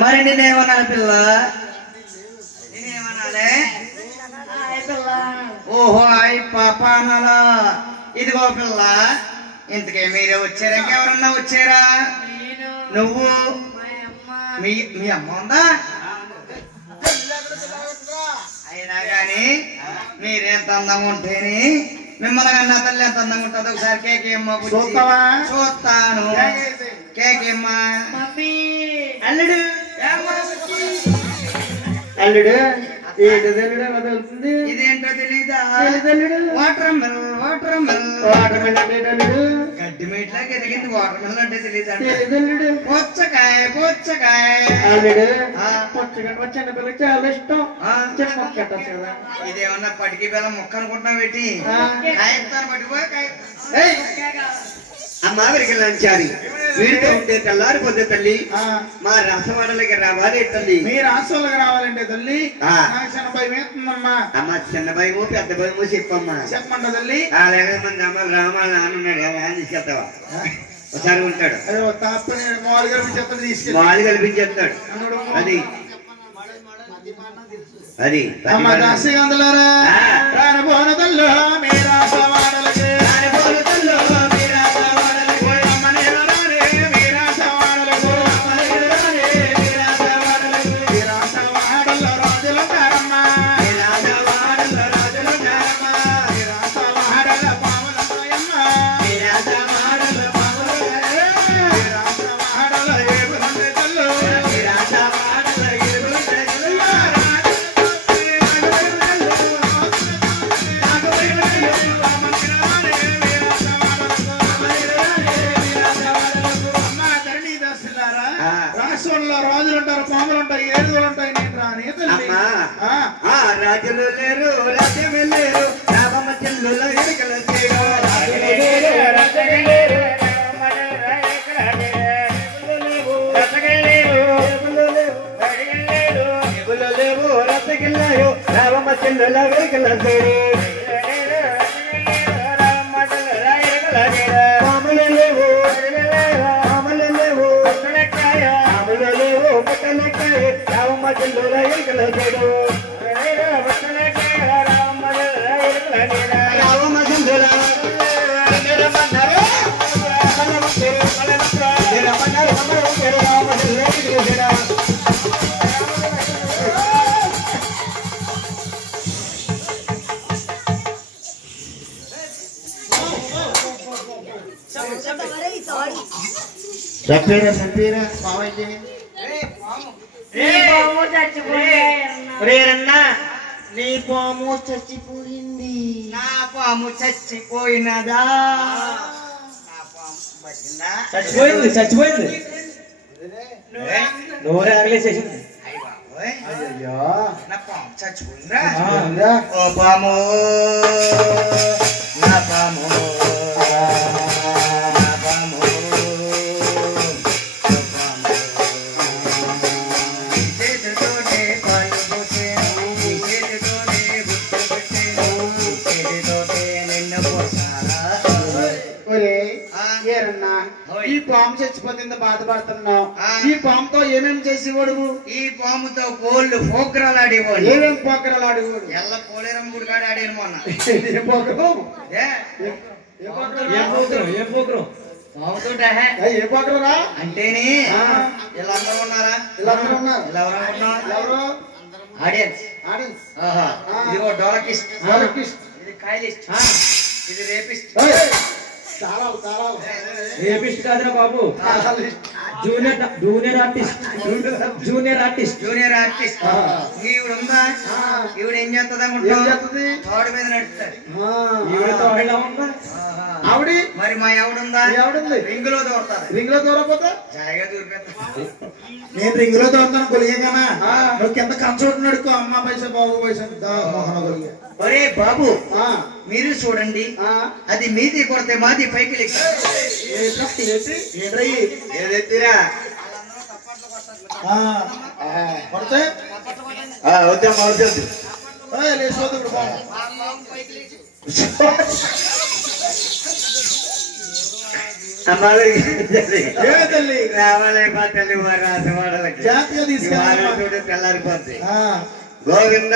మరి నేనేమన్నా పిల్ల నేనేమనాలే ఓహో అయి పాప అనాలా ఇదిగో పిల్ల ఇంతకే మీరే వచ్చారా ఇంకెవరన్నా వచ్చారా నువ్వు మీ అమ్మ ఉందా అయినా కానీ మీరెంత అందంగా ఉంటేని మిమ్మల్ని కన్నా తల్లి ఎంత అందంగా ఉంటుంది ఒకసారి కేకేమ్మ చూస్తాను కేకేమ్మ అల్లుడు అల్లుడు ఇదేంటో తెలీదా వాటర్ మిల్ గడ్డి మీట్లాగా ఎదిగింది వాటర్ మిల్ అంటే తెలీదా పుచ్చకాయ అల్లుడు చిన్న పిల్లకి చాలా ఇష్టం ఇదేమన్నా పటికి బెల్లం మొక్క అనుకుంటున్నావు పెట్టి కాయతాను పట్టుకో అమ్మ విరిగిలాంచారి వీడితో ఉంటే తెల్లారిపోతే తల్లి మా రాసవాడలకి రావాలి తల్లి మీ రాష్ట్రాలకు రావాలంటే తల్లి చిన్న భయం వేస్తుందమ్మా అమ్మ చిన్న భయము పెద్ద భయము చెప్పమ్మా చెప్పమంట తల్లి అలాగే మంది అమ్మ రామ నాన్నున్నాడు ఆయన తీసుకెళ్తావా ఒకసారి ఉంటాడు తప్పని మాలు కల్పించేస్తాడు తీసుకెళ్ళి మాలు కల్పించేస్తాడు అది అమ్మ దాసిగంధలారా రానబోన తల్లో మీ రాసవాడలకి రాజులు లేరు రాజ్యం లేరు రామమ్మ చెల్లుల ఎడకల రామమ్మ చెల్లుల వెరకల పాములు లేవు పాములు లేవు పాములు లేవు పుట్టలకాయ రామమ్మ చెల్లుల ఎడకల చెప్పేరా నీ పాము చచ్చిపోయింది నా పాము చచ్చిపోయినదా చచ్చిపోయింది నోరే ఆగలేసేసింది అయ్యో నా పాము చచ్చిపోయిందా ఓ పాము నా పాము ఈ పాము చచ్చిపోతుంది బాధపడుతున్నావు ఈ పాముతో ఏమేమి చేసేవాడు ఈ పాముతో కోళ్ళు పోకరాలు ఆడేవాడు ఏమేమి పోకరాలు ఆడేవాడు ఎల్ల పోలేరం గుడికాడ ఆడాను మొన్న ఏ పోకరం పాముతో ఏ పోకరా అంటేనే వీళ్ళందరూ ఉన్నారా ఎవరు ఆడియన్స్ ఇదిగో డోలకిస్ట్ ఇది కాయలిస్ట్ ఇది రేపిస్ట్ రేపిస్ట్ కాదురా బాబు జూనియర్ ఆర్టిస్ట్ ఈవిడ ఉందా ఈవిడ ఏం చేస్తుంది అనుకుంటుంది తోడు మీద నడుస్తుంది ఆవిడ మరి మా ఎవడుందా రింగ్ లో దూరపోతా జాయిగా దూరిపోతా నేను రింగ్ లో దూరుతాను కొలిగేనా నువ్వు కింద కంచోటున్నాడు అమ్మ పైసా బాబు పైసా మోహన కొలిగా ఒరే బాబు మీరు చూడండి అది మీది కొడితే మాది పైకి ఏదెత్తిరా కొడితే వద్దమ్మా వద్దు లేచిపోతే ఇప్పుడు ఏ తల్లి రావాలి మా తల్లి మా రాసవాడలకి జాగ్రత్తగా తీసుకెళ్ళాలి తెల్లారిపోద్ది ఆ, గోవింద